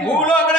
భూమిలో అక్కడ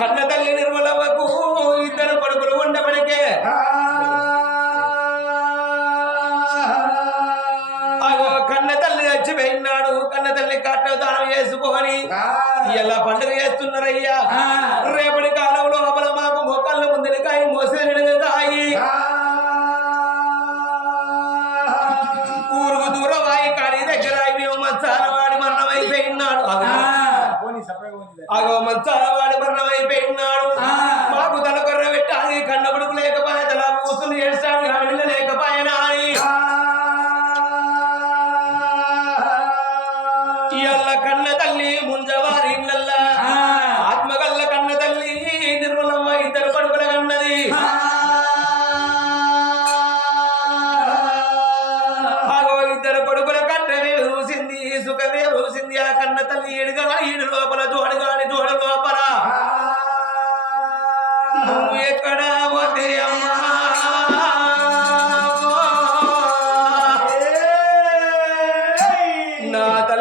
కన్న తల్లి నిర్మలవకు ఇద్దరు కొడుకులు ఉండబడికే కన్న తల్లి చచ్చిపోయినాడు కన్న తల్లి కట్టె దానం చేసుకోని ఎలా పండుగ చేస్తున్నారయ్యా? రేపు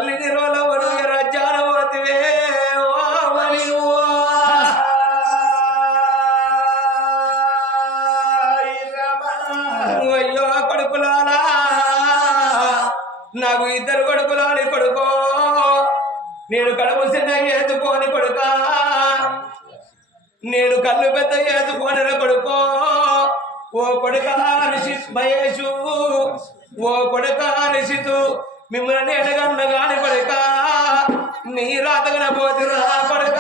ಅಲ್ಲಿ ನಿರೋಲವನಿಗೆ ರಾಜ್ಯಾನ ಓದುವೆ అయ్యో కొడుకులారా. నాకు ఇద్దరు కొడుకులాని కొడుకో. నేను కడుపు చిన్న ఏదుకోని కొడుకా. నేను కళ్ళు పెద్ద ఏదుకోని కొడుకో. ఓ కొడుక నిషిత్ మహేషు. ఓ కొడుక నిషితు మిమ్మల్ని ఎడగన్నగాని పడక నీ రాతగన పోతురా పడక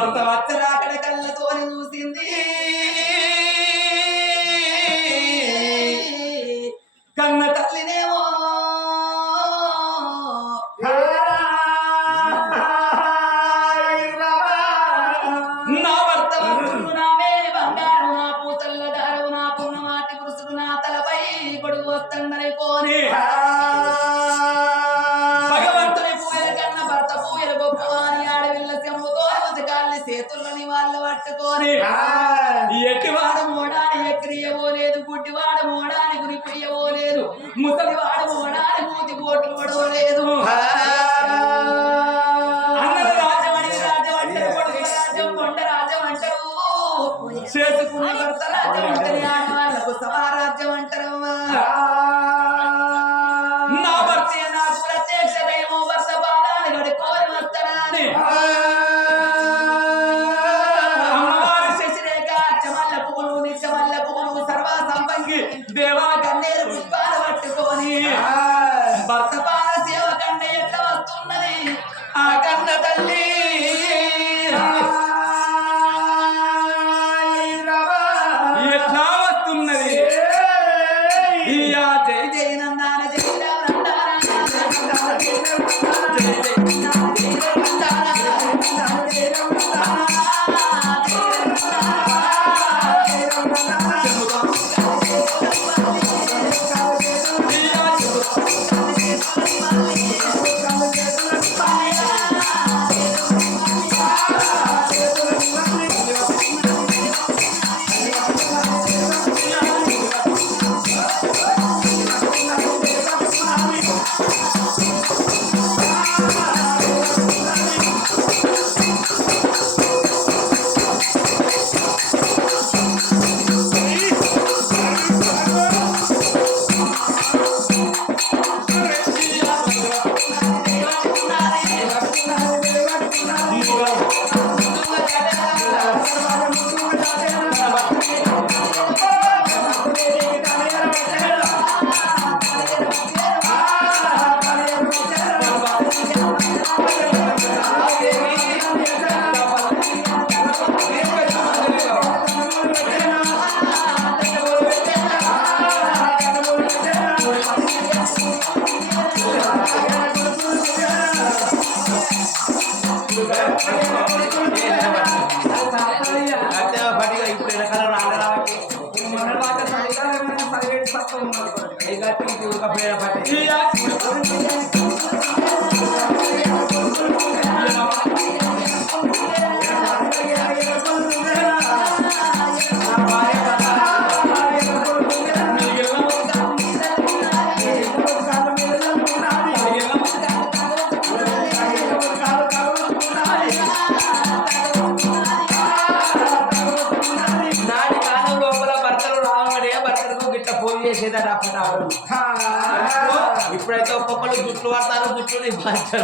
భర్త వచ్చరా గుడ్డివాడు ఓడానికి గురి ప్రియవోలేదు ముసలివాడు ಸುಲಭತಾರು ಬಿಟ್ಕೊಳ್ಳಿ ಭಾಷಣ